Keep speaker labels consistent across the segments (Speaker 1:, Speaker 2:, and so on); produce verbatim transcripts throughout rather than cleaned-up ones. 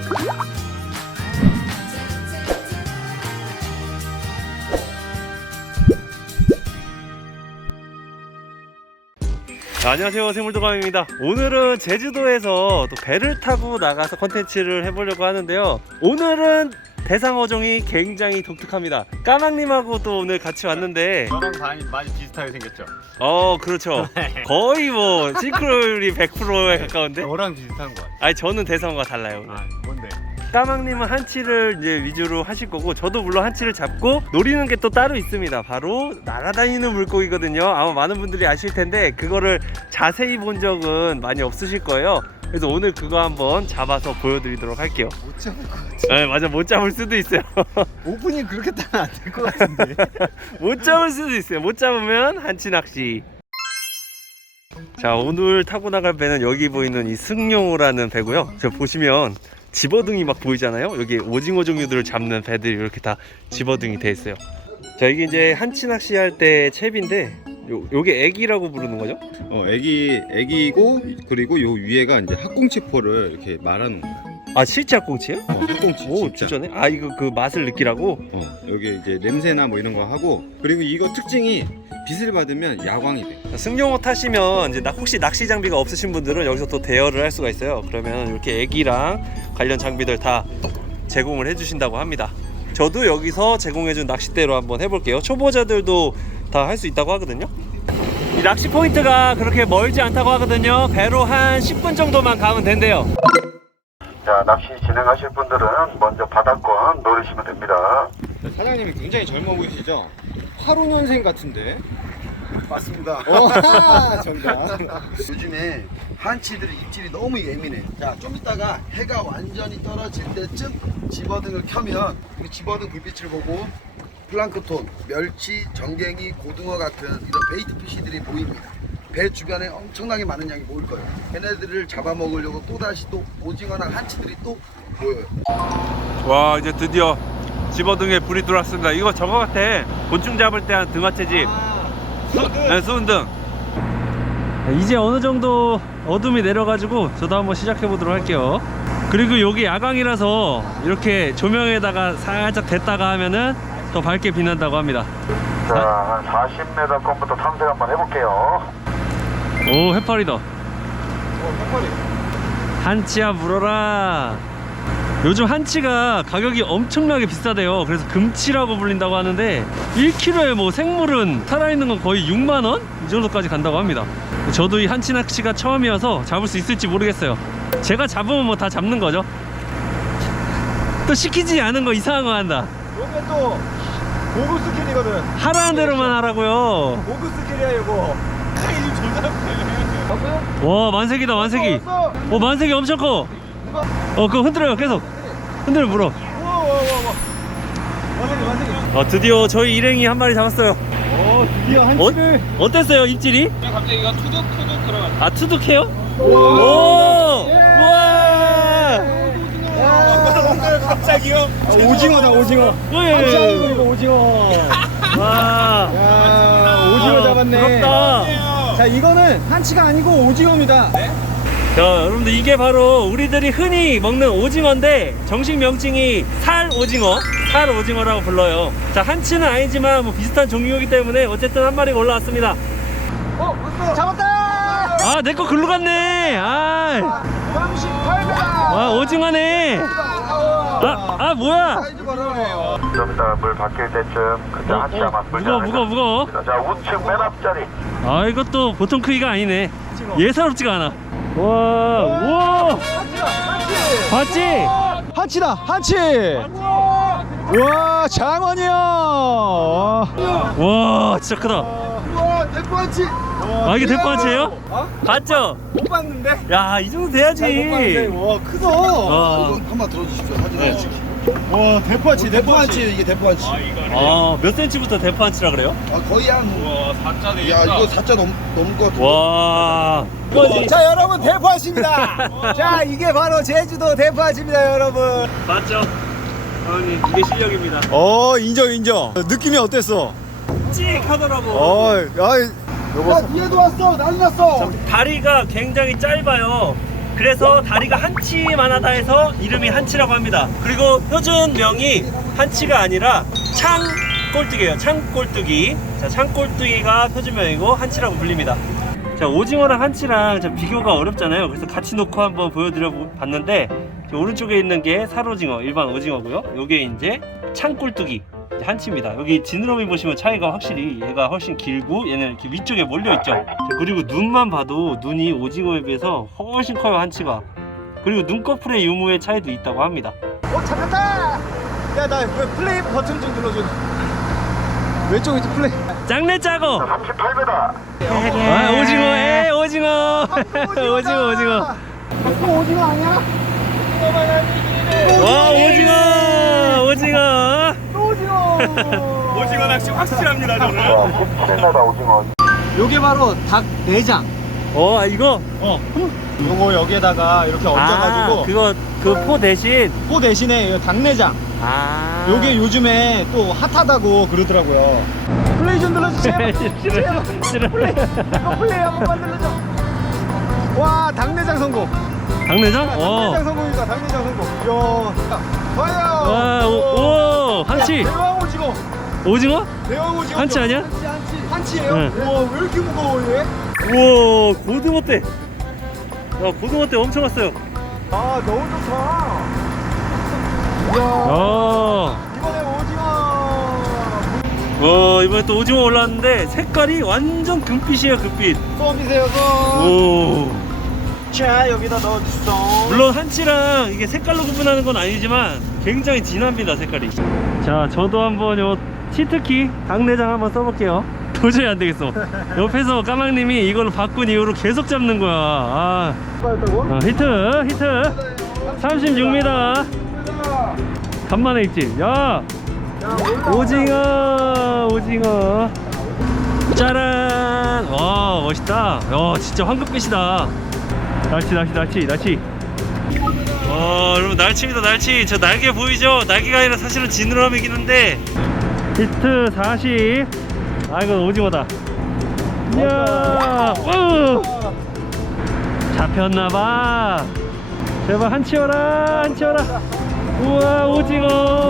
Speaker 1: 자, 안녕하세요, 생물도감입니다. 오늘은 제주도에서 또 배를 타고 나가서 컨텐츠를 해보려고 하는데요. 오늘은 대상어종이 굉장히 독특합니다. 까망님하고 또 오늘 같이 왔는데
Speaker 2: 저랑 많이, 많이 비슷하게 생겼죠?
Speaker 1: 어 그렇죠. 거의 뭐 싱크로율이 백 퍼센트에 가까운데?
Speaker 2: 저랑 비슷한 거 같아요.
Speaker 1: 아니 저는 대상어가 달라요 오늘.
Speaker 2: 아, 뭔데?
Speaker 1: 까망님은 한치를 이제 위주로 하실 거고, 저도 물론 한치를 잡고 노리는 게 또 따로 있습니다. 바로 날아다니는 물고기거든요. 아마 많은 분들이 아실 텐데 그거를 자세히 본 적은 많이 없으실 거예요. 그래서 오늘 그거 한번 잡아서 보여드리도록 할게요.
Speaker 3: 못 잡을 것 같아.
Speaker 1: 네, 맞아, 못 잡을 수도 있어요.
Speaker 3: 오프닝 그렇게 따면 안 될 것 같은데.
Speaker 1: 못 잡을 수도 있어요. 못 잡으면 한치 낚시. 자, 오늘 타고 나갈 배는 여기 보이는 이 승용호라는 배고요. 저 보시면 집어등이 막 보이잖아요. 여기 오징어 종류들을 잡는 배들이 이렇게 다 집어등이 돼 있어요. 자, 이게 이제 한치 낚시 할 때 챕인데 요, 요게 애기라고 부르는 거죠?
Speaker 3: 어, 애기 애기고 그리고 요 위에가 이제 학꽁치포를 이렇게 말하는 거야.
Speaker 1: 아, 실제 학꽁치예요?
Speaker 3: 어, 학꽁치.
Speaker 1: 오,
Speaker 3: 진짜.
Speaker 1: 진짜네. 아, 이거 그 맛을 느끼라고?
Speaker 3: 어, 여기 이제 냄새나 뭐 이런 거 하고, 그리고 이거 특징이 빛을 받으면 야광이 돼.
Speaker 1: 자, 승용호 타시면 이제 나 혹시 낚시 장비가 없으신 분들은 여기서 또 대여를 할 수가 있어요. 그러면 이렇게 애기랑 관련 장비들 다 제공을 해주신다고 합니다. 저도 여기서 제공해준 낚싯대로 한번 해볼게요. 초보자들도 다 할 수 있다고 하거든요. 이 낚시 포인트가 그렇게 멀지 않다고 하거든요. 배로 한 십 분 정도만 가면 된대요.
Speaker 4: 자, 낚시 진행하실 분들은 먼저 바닥권 노리시면 됩니다.
Speaker 3: 사장님이 굉장히 젊어 보이시죠? 팔십오 년생 같은데.
Speaker 5: 맞습니다.
Speaker 3: 어, 정답.
Speaker 5: 요즘에 한치들의 입질이 너무 예민해. 자, 좀 이따가 해가 완전히 떨어질 때쯤 집어등을 켜면 우리 집어등 불빛을 보고 플랑크톤, 멸치, 정갱이, 고등어 같은 이런 베이트 피시들이 보입니다. 배 주변에 엄청나게 많은 양이 모일 거예요. 걔네들을 잡아먹으려고 또다시 또 오징어나 한치들이 또 모여요.
Speaker 1: 와, 이제 드디어 집어등에 불이 들어왔습니다. 이거 저거 같아. 곤충 잡을 때 한 등화채집. 네, 수은등. 이제 어느 정도 어둠이 내려가지고 저도 한번 시작해 보도록 할게요. 그리고 여기 야광이라서 이렇게 조명에다가 살짝 댔다가 하면은 더 밝게 빛난다고 합니다.
Speaker 4: 자, 한 사십 미터 건부터 탐색 한번 해볼게요.
Speaker 1: 오, 해파리다. 한치야 물어라. 요즘 한치가 가격이 엄청나게 비싸대요. 그래서 금치라고 불린다고 하는데 일 킬로그램에 뭐 생물은 살아있는 건 거의 육만 원? 이 정도까지 간다고 합니다. 저도 이 한치 낚시가 처음이어서 잡을 수 있을지 모르겠어요. 제가 잡으면 뭐 다 잡는 거죠. 또 시키지 않은 거 이상한 거 한다.
Speaker 2: 이게 또 고급 스킬이거든.
Speaker 1: 하라는 대로만 하라고요.
Speaker 2: 고급 스킬이야 이거. 이 존나 봤어요?
Speaker 1: 와, 만색이다, 만색이. 어, 만색이 엄청 커. 어, 그거 흔들어요. 계속 흔들어 물어.
Speaker 2: 우와 우와 우와. 완전히 완전히.
Speaker 1: 어, 드디어 저희 일행이 한 마리 잡았어요.
Speaker 2: 어, 드디어 한치를.
Speaker 1: 어, 어땠어요, 입질이?
Speaker 2: 갑자기 이거 투둑 투둑 들어가.
Speaker 1: 아, 투둑해요? 오! 우와!
Speaker 2: 갑자기요?
Speaker 3: 오징어다, 오징어.
Speaker 1: 왜?
Speaker 3: 이거 오징어.
Speaker 1: 와!
Speaker 3: 야, 오징어 잡았네.
Speaker 1: 부럽다.
Speaker 3: 자, 이거는 한치가 아니고 오징어입니다.
Speaker 1: 자, 여러분들, 이게 바로 우리들이 흔히 먹는 오징어인데 정식 명칭이 살 오징어, 살 오징어라고 불러요. 자, 한치는 아니지만 뭐 비슷한 종류이기 때문에 어쨌든 한 마리가 올라왔습니다.
Speaker 2: 어, 왔어. 잡았다.
Speaker 1: 아, 내 거 글로 갔네. 아,
Speaker 2: 삼십팔 배.
Speaker 1: 와, 오징어네. 아, 아, 뭐야?
Speaker 4: 좀 이따 물 바뀔 때쯤 그때
Speaker 1: 어,
Speaker 4: 한치
Speaker 1: 어,
Speaker 4: 아마 물지
Speaker 1: 무거워,
Speaker 4: 않을까
Speaker 1: 무거워, 무거워.
Speaker 4: 싶습니다. 자, 우측 맨 앞자리.
Speaker 1: 아, 이것도 보통 크기가 아니네. 예사롭지가 않아. 와, 우와. 봤지?
Speaker 3: 한치다, 한치. 와, 장원이 형.
Speaker 1: 와, 진짜 크다.
Speaker 5: 우와, 대포 한치!
Speaker 1: 아, 이게 대포한치예요? 봤죠?
Speaker 2: 못 봤는데.
Speaker 1: 야, 이 정도 돼야지.
Speaker 3: 와, 크다.
Speaker 1: 아,
Speaker 5: 이거 한번 들어주십시오. 사진 하나 찍히.
Speaker 3: 와, 대포한치,
Speaker 5: 대포 한치, 이게 대포 한치.
Speaker 1: 아, 몇 센치부터 대포한치라 그래요?
Speaker 5: 아, 거의 한.
Speaker 2: 와, 사자 돼.
Speaker 5: 야, 이거 사자 넘, 넘을 것 같은데.
Speaker 1: 와.
Speaker 2: 자, 여러분 대포하십니다. 자, 이게 바로 제주도 대포하십니다, 여러분.
Speaker 1: 맞죠? 아니, 이게 실력입니다.
Speaker 3: 어, 인정, 인정. 느낌이 어땠어?
Speaker 1: 찍 하더라고.
Speaker 3: 어, 야,
Speaker 5: 야, 뒤에도 왔어. 난리 났어.
Speaker 1: 다리가 굉장히 짧아요. 그래서 다리가 한치만 하다 해서 이름이 한치라고 합니다. 그리고 표준명이 한치가 아니라 창꼴뚜기예요. 창꼴뚜기. 자, 창꼴뚜기가 표준명이고 한치라고 불립니다. 자, 오징어랑 한치랑 좀 비교가 어렵잖아요. 그래서 같이 놓고 한번 보여드려 봤는데, 오른쪽에 있는 게 살오징어, 일반 오징어고요. 요게 이제 창꼴뚜기, 이제 한치입니다. 여기 지느러미 보시면 차이가 확실히 얘가 훨씬 길고 얘는 이렇게 위쪽에 몰려있죠. 자, 그리고 눈만 봐도 눈이 오징어에 비해서 훨씬 커요, 한치가. 그리고 눈꺼풀의 유무의 차이도 있다고 합니다.
Speaker 2: 어 잡혔다. 야나 왜 플레이 버튼 좀 눌러줘. 왼쪽 밑에 플레이.
Speaker 1: 짱내 짜고.
Speaker 4: 삼십팔 배다.
Speaker 1: 아, 오징어, 에 오징어. 오징어, 오징어.
Speaker 2: 또 오징어 아니야?
Speaker 1: 와, 오징어, 오징어.
Speaker 2: 또 오징어.
Speaker 1: 오징어 낚시 확실합니다, 저는.
Speaker 4: 십칠 배다 오징어.
Speaker 2: 요게 바로 닭 내장.
Speaker 1: 어, 아, 이거.
Speaker 2: 어. 요거 여기에다가 이렇게 얹어가지고
Speaker 1: 아, 그거 그 포 대신.
Speaker 2: 포 대신에 이거 닭 내장.
Speaker 1: 아.
Speaker 2: 요게 요즘에 또 핫하다고 그러더라고요. 플레이 좀 눌러주세요.
Speaker 1: 싫어, 싫어.
Speaker 2: 플레이. 이거 플레이 한 번만 눌러줘. 와, 닭내장 성공.
Speaker 1: 당내장?
Speaker 2: 닭내장
Speaker 1: 어.
Speaker 2: 성공이다. 닭내장 성공. 이야. 과연.
Speaker 1: 와, 오, 오, 한치.
Speaker 2: 대왕 오징어.
Speaker 1: 오징어?
Speaker 2: 대왕 오징어.
Speaker 1: 한치 아니야?
Speaker 2: 한치, 한치. 한치예요?
Speaker 1: 응.
Speaker 2: 우와, 왜 이렇게 무거워 얘?
Speaker 1: 우와, 고등어 때. 야, 고등어 때 엄청 왔어요.
Speaker 2: 아, 너무 좋다. 이야.
Speaker 1: 어.
Speaker 2: 이번에 오징어.
Speaker 1: 와, 이번에 또 오징어 올라왔는데 색깔이 완전 금빛이에요, 금빛.
Speaker 2: 쏘미세요, 쏘.
Speaker 1: 오.
Speaker 2: 자, 여기다 넣어주소.
Speaker 1: 물론 한치랑 이게 색깔로 구분하는 건 아니지만 굉장히 진합니다, 색깔이. 자, 저도 한번 요 치트키 닭내장 한번 써볼게요. 도저히 안 되겠어. 옆에서 까망님이 이걸로 바꾼 이후로 계속 잡는 거야. 아.
Speaker 2: 빠졌다고?
Speaker 1: 어, 히트, 히트. 삼십육 미터. 간만에 입질. 야, 오징어, 오징어. 짜란. 와, 멋있다. 야, 진짜 황금빛이다. 날치, 날치, 날치, 날치. 와, 여러분, 날치입니다, 날치. 저 날개 보이죠? 날개가 아니라 사실은 지느러미긴 한데. 히트 사십. 아, 이건 오징어다. 이야, 우! 잡혔나봐. 제발 한치 오라, 한치 오라. 우와, 오징어.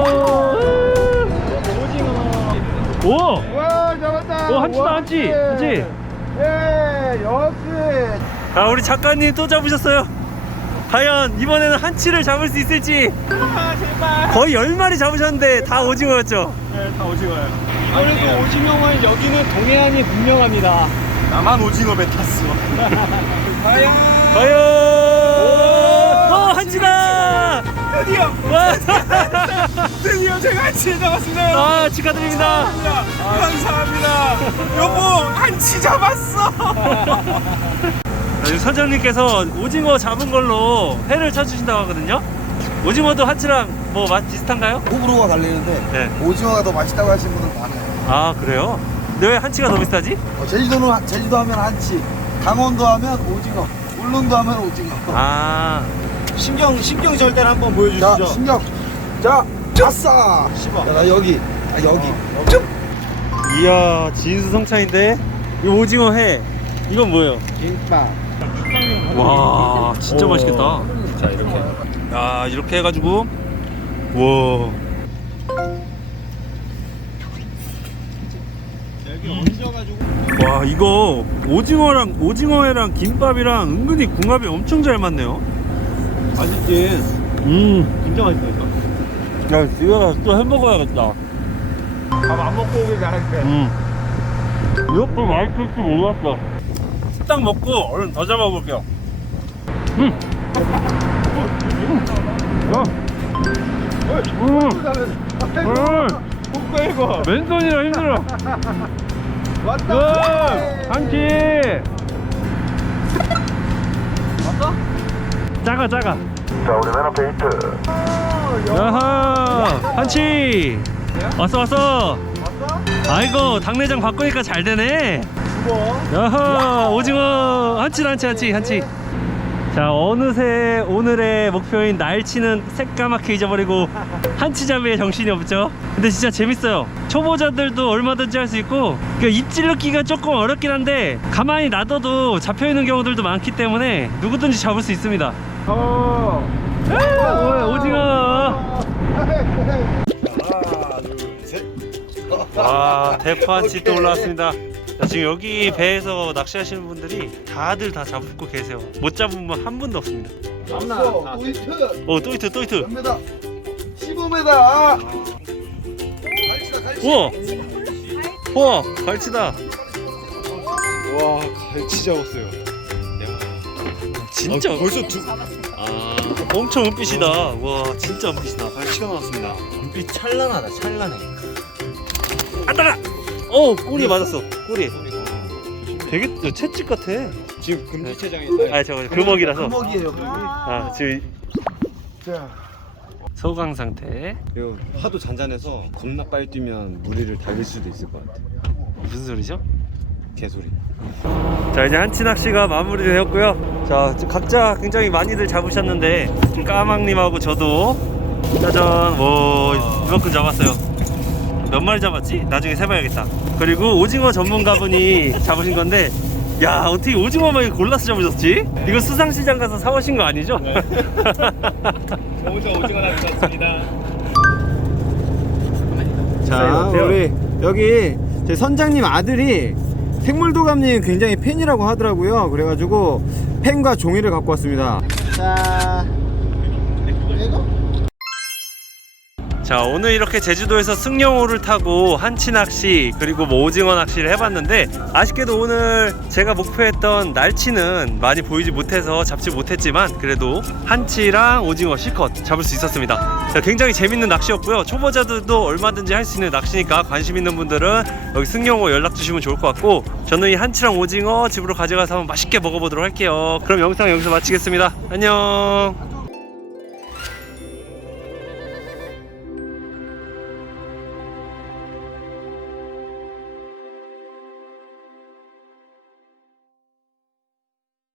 Speaker 2: 오징어.
Speaker 1: 오!
Speaker 2: 와, 잡았다.
Speaker 1: 오, 한치다, 한치. 한치.
Speaker 2: 예, 역시.
Speaker 1: 아, 우리 작가님 또 잡으셨어요. 과연 이번에는 한치를 잡을 수 있을지.
Speaker 2: 아, 제발.
Speaker 1: 거의 열 마리 잡으셨는데 다 오징어였죠.
Speaker 2: 네, 다 오징어예요. 이번에도 오징어는 여기는 동해안이 분명합니다.
Speaker 3: 나만 오징어 배 탔어.
Speaker 2: 과연.
Speaker 1: 과연. 오, 한치다.
Speaker 2: 드디어.
Speaker 1: 와.
Speaker 2: 드디어 제가 한치 잡았습니다.
Speaker 1: 아, 축하드립니다.
Speaker 2: 감사합니다. 여보, 한치 잡았어.
Speaker 1: 지금 선장님께서 오징어 잡은 걸로 회를 쳐주신다고 하거든요. 오징어도 한치랑 뭐 맛 비슷한가요?
Speaker 5: 호불호가 갈리는데
Speaker 1: 네.
Speaker 5: 오징어가 더 맛있다고 하시는 분들 많아요.
Speaker 1: 아, 그래요? 근데 왜 한치가 더 비슷하지?
Speaker 5: 어, 제주도는 한- 제주도 하면 한치, 강원도 하면 오징어, 울릉도 하면 오징어.
Speaker 1: 아,
Speaker 2: 신경 신경 절단 한번
Speaker 5: 자,
Speaker 2: 보여주시죠.
Speaker 5: 신경. 자, 아싸.
Speaker 2: 씹어.
Speaker 5: 야, 나 여기. 아, 여기.
Speaker 1: 이야, 진수성찬인데. 이 오징어 회. 이건 뭐예요?
Speaker 5: 김밥.
Speaker 1: 와, 진짜
Speaker 2: 오.
Speaker 1: 맛있겠다.
Speaker 2: 자, 이렇게.
Speaker 1: 야, 이렇게 해가지고. 와.
Speaker 2: 여기 얹어가지고.
Speaker 1: 와, 이거 오징어랑 오징어회랑 김밥이랑 은근히 궁합이 엄청 잘 맞네요.
Speaker 2: 맛있지.
Speaker 1: 음.
Speaker 2: 진짜 맛있다니까.
Speaker 1: 야, 이거 또 햄버거 해야겠다.
Speaker 2: 밥 안 먹고 오길 잘했대.
Speaker 1: 음. 이것도 맛있을 줄 몰랐어. 딱 먹고 얼른 더 잡아볼게요. 음. 음. 야. 음. 음.
Speaker 2: 국 빼고.
Speaker 1: 맨손이라 힘들어.
Speaker 2: 왔다.
Speaker 1: 음. 한치.
Speaker 2: 왔어?
Speaker 1: 작아, 작아.
Speaker 4: 자, 우리 맨 앞에 히트.
Speaker 1: 야하, 한치. 왔어, 왔어.
Speaker 2: 왔어?
Speaker 1: 아이고, 닭내장 바꾸니까 잘 되네.
Speaker 2: 죽어.
Speaker 1: 야하, 오징어. 한치, 한치, 한치, 한치. 자, 어느새 오늘의 목표인 날치는 새까맣게 잊어버리고 한치잡이에 정신이 없죠. 근데 진짜 재밌어요. 초보자들도 얼마든지 할 수 있고, 그 입질르기가 조금 어렵긴 한데 가만히 놔둬도 잡혀있는 경우들도 많기 때문에 누구든지 잡을 수 있습니다.
Speaker 2: 어.
Speaker 1: 오, 오징어.
Speaker 2: 하나, 둘, 셋.
Speaker 1: 와, 대파 한치 또 올라왔습니다. 자, 지금 여기 배에서 낚시하시는 분들이 다들 다 잡고 계세요. 못 잡은 분 한 분도 없습니다.
Speaker 5: 또 히트.
Speaker 1: 어, 또 히트, 또 히트.
Speaker 5: 몇 메다? 십오 메다. 갈치다 갈치.
Speaker 1: 우와, 우와, 갈치다.
Speaker 3: 와 갈치 잡았어요.
Speaker 1: 진짜
Speaker 3: 벌써 두
Speaker 1: 아, 엄청 은빛이다. 와, 진짜 은빛이다.
Speaker 3: 갈치가 나왔습니다.
Speaker 2: 빛 찬란하다, 찬란해.
Speaker 1: 안 따라. 어, 꼬리에 맞았어. 꼬리. 되게 채찍 같아.
Speaker 3: 지금 금지체장에
Speaker 1: 아, 저거 금어기라서.
Speaker 5: 금어기예요.
Speaker 1: 아, 지금
Speaker 5: 자,
Speaker 1: 소강 상태.
Speaker 3: 그리고 하도 잔잔해서 겁나 빨리 뛰면 무리를 달릴 수도 있을 것 같아.
Speaker 1: 무슨 소리죠?
Speaker 3: 개소리.
Speaker 1: 자, 이제 한치 낚시가 마무리되었고요. 자, 지금 각자 굉장히 많이들 잡으셨는데 까망님하고 저도 짜잔, 오, 이만큼 잡았어요. 몇 마리 잡았지? 나중에 세봐야겠다. 그리고 오징어 전문가분이 잡으신 건데, 야, 어떻게 오징어만 골라서 잡으셨지? 이거 수상시장 가서 사오신 거 아니죠?
Speaker 2: 저 혼자 오징어 낚시였습니다.
Speaker 3: 자,
Speaker 1: 어때요?
Speaker 3: 우리 여기 제 선장님 아들이 생물도감님 굉장히 팬이라고 하더라고요. 그래가지고 펜과 종이를 갖고 왔습니다. 자,
Speaker 1: 자, 오늘 이렇게 제주도에서 승용호를 타고 한치 낚시 그리고 뭐 오징어 낚시를 해봤는데, 아쉽게도 오늘 제가 목표했던 날치는 많이 보이지 못해서 잡지 못했지만 그래도 한치랑 오징어 실컷 잡을 수 있었습니다. 자, 굉장히 재밌는 낚시였고요. 초보자들도 얼마든지 할 수 있는 낚시니까 관심 있는 분들은 여기 승용호 연락 주시면 좋을 것 같고, 저는 이 한치랑 오징어 집으로 가져가서 한번 맛있게 먹어보도록 할게요. 그럼 영상 여기서 마치겠습니다. 안녕.